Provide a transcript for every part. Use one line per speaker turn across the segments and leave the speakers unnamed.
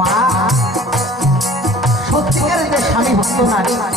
মা সত্যিকারের যে স্বামী ভক্ত নারী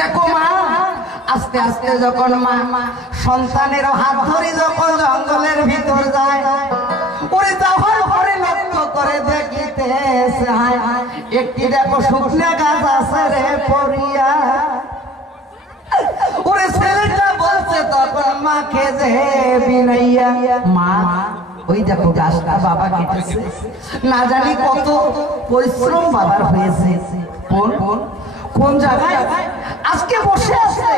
দেখো মা আস্তে আস্তে যখন মা সন্তানের হাত ধরে যখন জঙ্গলের ভিতর যায় ওরে যাওয়ার পরে লক্ষ্য করে হায়, একটি দেখো শুকনা গাছ আছে রে পড়িয়া। ওরে ছেলেটা বলছে তখন মাকে যে বিনাইয়া মা ওই দেখো গাছটা বাবা কেটেছে। না জানি কত পরিশ্রম বাবার হয়েছে। কোন? কোন জায়গায় আজকে বসে আছে।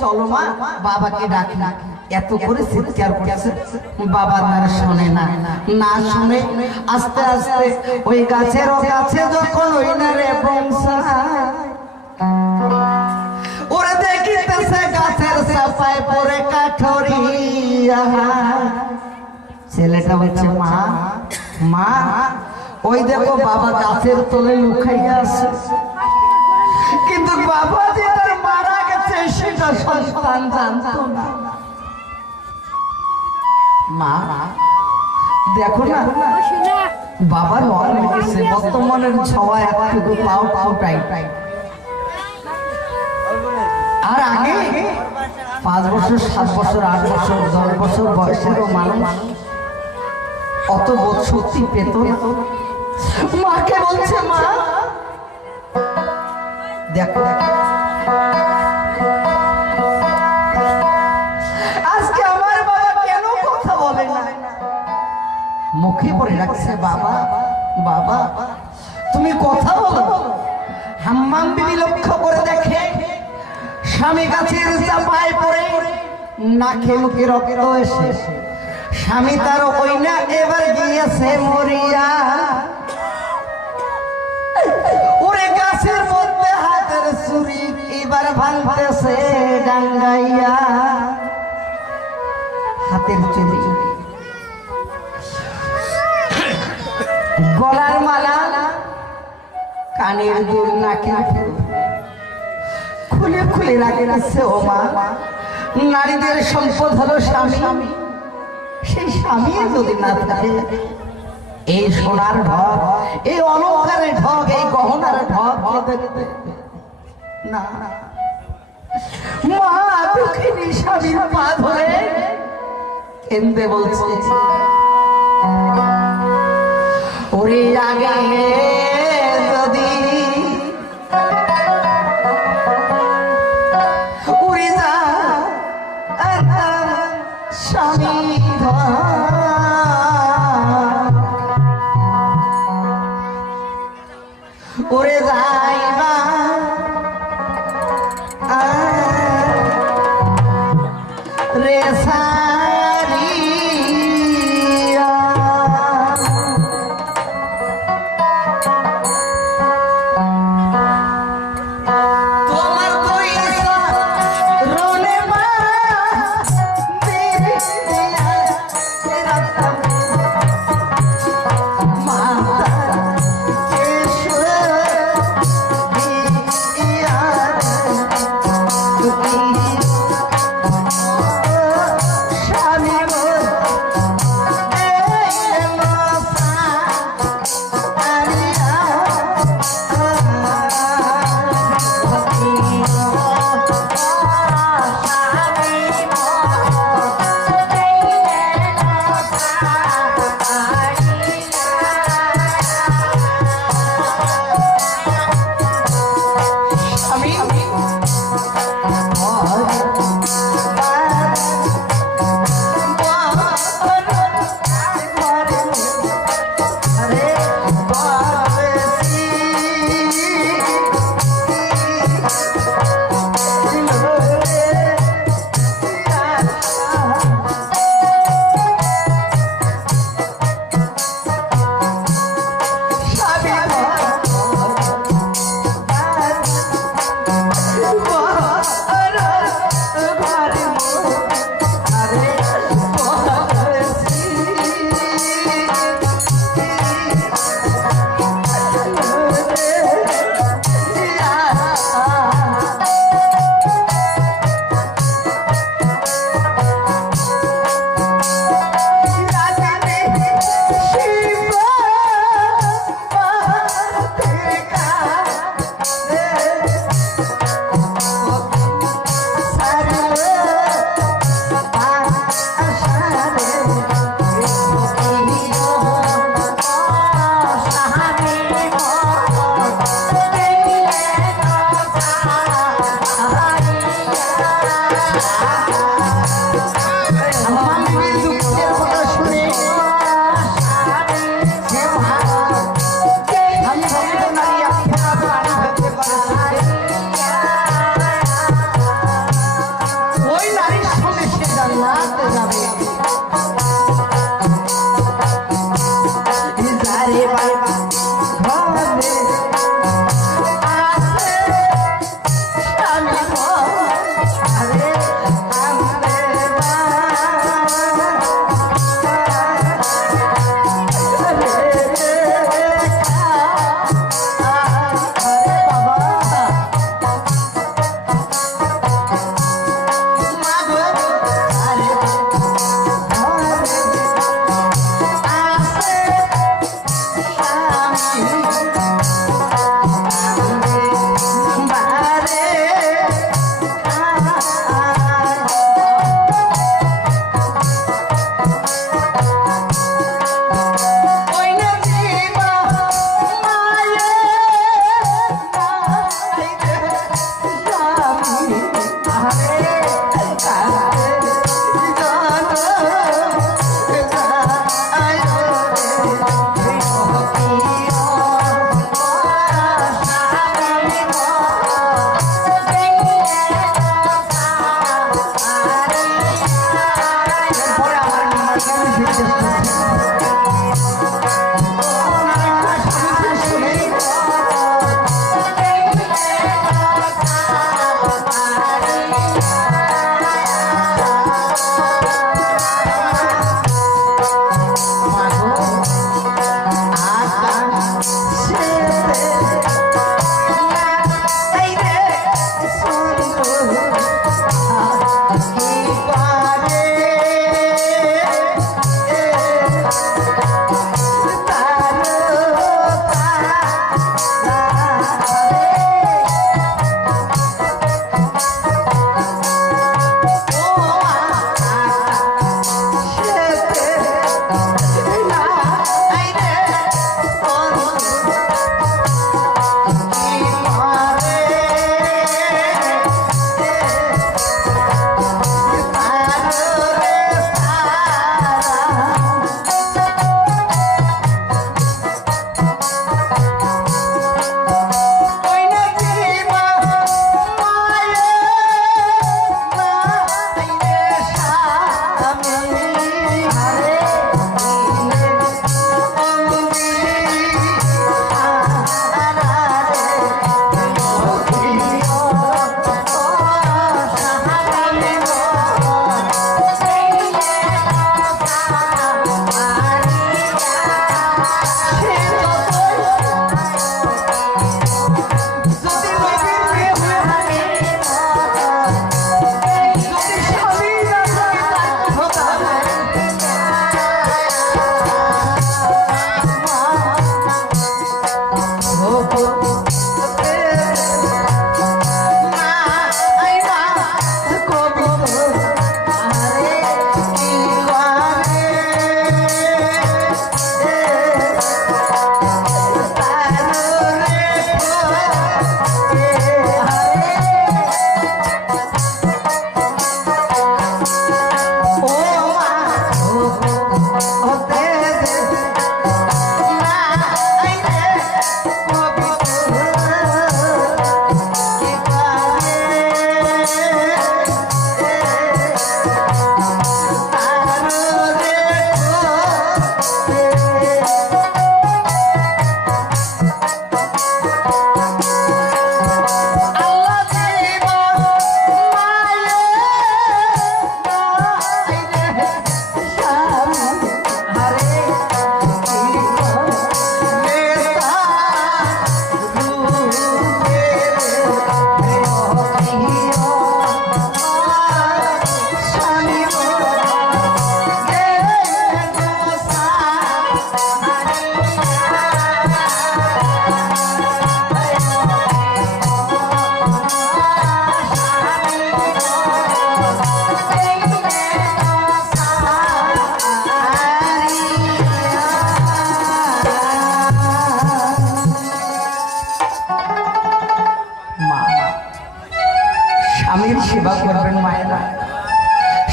চলো মা, বাবাকে ডাকি। এত করে চিৎকার করেছে। বাবা না শোনে না। না শুনে আস্তে আস্তে ওই গাছের ও গাছে যখন ওই না রে বংশায়, ওরে দেখিতেছে গাছের সাফায় পরে কাঠরিয়া। ছেলেটা বলছে, মা মা, ওই দেখো বাবা গাছের তলে লুকাইয়া আছে। কিন্তু বাবা যে জানতো না। মা, দেখো না, বাবার বর্তমানের ছোঁয়া একটু পাও পাও টাইট আর আগে পাঁচ বছর, সাত বছর, আট বছর, দশ বছর বয়সেরও মানুষ অত বোধ সত্যি পেত। মাকে বলছে, মা, দেখো আজকে মুখে পড়ে রাখছে, বাবা বাবা। তুমি কথা বলো। হাম্মাম বিবি লক্ষ্য করে দেখে, স্বামী গাছের চাপায় পড়ে, নাকে মুখে রক্ত এসে। স্বামী তার ওই না এবার গিয়েছে মরিয়া। ওরে গাছের মধ্যে হাতের ছুরি এবার ভাঙতেছে ডাঙ্গাইয়া। হাতের চুরি গলার মালা, কানের দুল ফুল খুলে খুলে খুলে রাখতেছে ও মা নারীদের সম্পদ হলো স্বামী সেই স্বামী যদি না থাকে, এই সোনার ঢক এই অলঙ্কারের ঢক এই গহনার ঢক? না। মা দুঃখিনী স্বামীর পা ধরে কেন্দে বলছে ওরে আগে যদি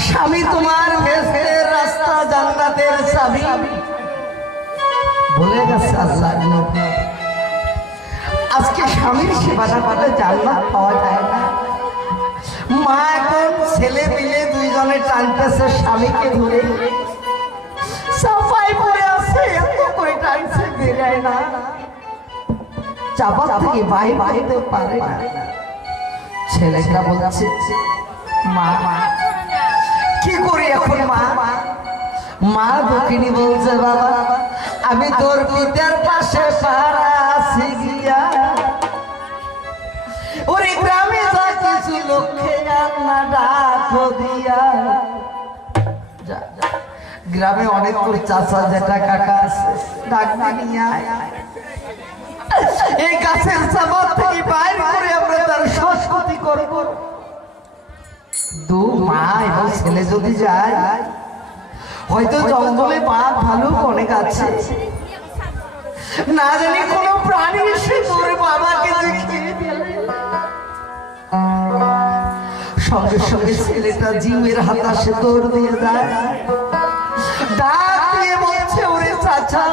স্বামী তোমার রাস্তা জান্নাতের বলে গেছে আল্লাহ আজকে স্বামীর সেবা পাওয়া যায় না। মা এখন ছেলে মিলে দুইজনে টানতেছে স্বামীকে ধরে। সাফাই পড়ে আছে, এত করে টানছে, বেরায় না। চাপা থেকে বাইরে পারে না। ছেলেটা বলছে কি করি এখন, মা? মা দক্ষিণী বলছে, বাবা, আমি তোর পিতার পাশে ওরে গ্রামে যা। গ্রামে অনেক চাচা যেটা কাকা আছে, ডাক নিয়ে আয়। এই গাছের সাবাত থেকে বাইর করে আমরা তার সংস্কৃতি করব। দু মা এবং ছেলে যদি যায়, হয়তো জঙ্গলে বাঘ, ভালুক অনেক আছে। না জানি কোন প্রাণী এসে তোর বাবাকে দিলে। সঙ্গে সঙ্গে ছেলেটা জিমের হাতাশে দৌড় দিয়ে যায়। ডাক দিয়ে বলছে, ওরে চাচা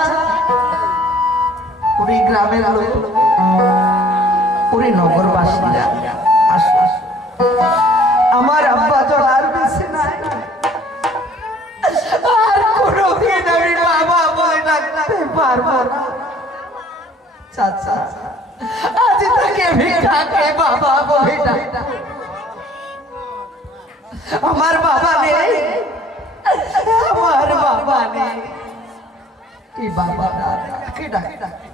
ওরে গ্রামের লোক ওরে নগরবাসীরা আসো। আমার আব্বা তো আর বেঁচে নাই। আর কোনোদিন আমি বাবা বলে ডাকতে পারব না। চাচা, আজ তাকে ভিক্ষাকে বাবা বলে আমার বাবা নেই। আমার বাবা নেই। এই বাবা দাদাকে ডাকে এসে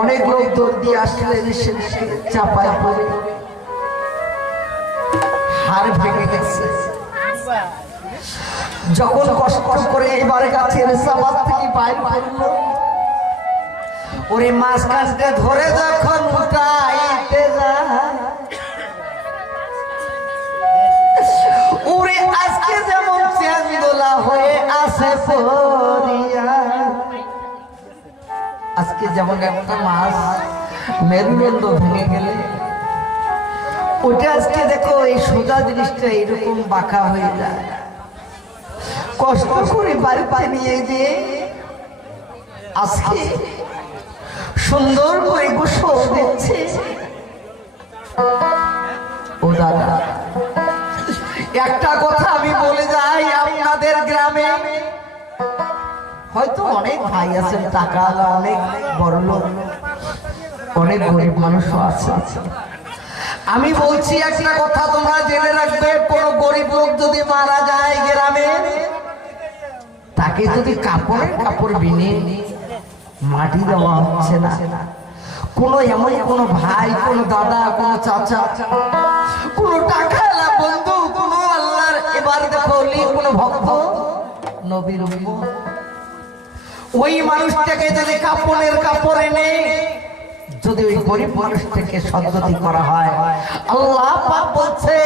অনেক লোক দৌড় দিয়ে আসলেন চাপায় পড়ে। হাড় ভেঙে গেছে। যখন কষ্ট করে এবারে গাছের সাবাদ থেকে বাইর করল, ওরে মাছ কাছতে ধরে যখন উঠাইতে যায়, ওরে আজকে যেমন চাঁদোলা হয়ে আসে পরিয়া আজকে যেমন একটা মাছ মেরুদণ্ড ভেঙে গেলে ওটা আজকে দেখো এই সোজা জিনিসটা এরকম বাঁকা হয়ে যায়। কষ্ট করে বাড়িতে নিয়ে যে আজকে সুন্দর করে গোসল দিচ্ছে ও দাদা, একটা হয়তো অনেক ভাই আছেন টাকা অনেক বড় লোক, অনেক গরিব মানুষও আছে। আমি বলছি একটা কথা, তোমরা জেনে রাখবে, কোন গরিব লোক যদি মারা যায় গ্রামে, তাকে যদি কাপড়ের কাপড় বিনে মাটি দেওয়া হচ্ছে না। কোনো এমন কোনো ভাই, কোনো দাদা, কোনো চাচা, কোনো টাকা বন্ধু, কোনো আল্লাহর এবার দেখো কোনো ভক্ত নবীর ওই মানুষটাকে যদি কাপড়ের কাপড় এনে যদি ওই গরিব মানুষটাকে সদ্গতি করা হয়, আল্লাহ বলছে,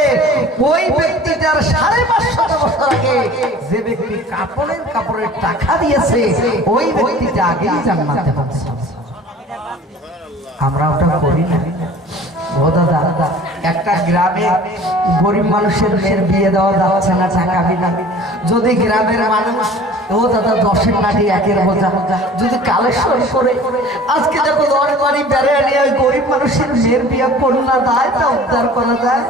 ওই ব্যক্তিটার সাড়ে পাঁচশো বছর আগে যে ব্যক্তি কাপড়ের কাপড়ের টাকা দিয়েছে, ওই ব্যক্তিটা আগেই জান্নাতে পৌঁছে আমরা ওটা করি না। একটা গ্রামে গরিব মানুষের বিয়ে দেওয়া যাচ্ছে না, টাকা যদি গ্রামের মানুষ ও দাদা, দশের একের যদি করে, আজকে যখন দশ বাড়ি বেড়ে নিয়ে ওই গরিব মানুষের মেয়ের বিয়ে কন্যা তা উদ্ধার করা যায়?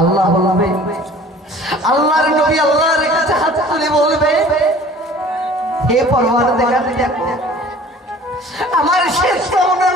আল্লাহ বলবে, আল্লাহর নবী আল্লাহর কাছে হাত তুলে বলবে, হে পরবার দেখা দেখো আমার শেষ কামনার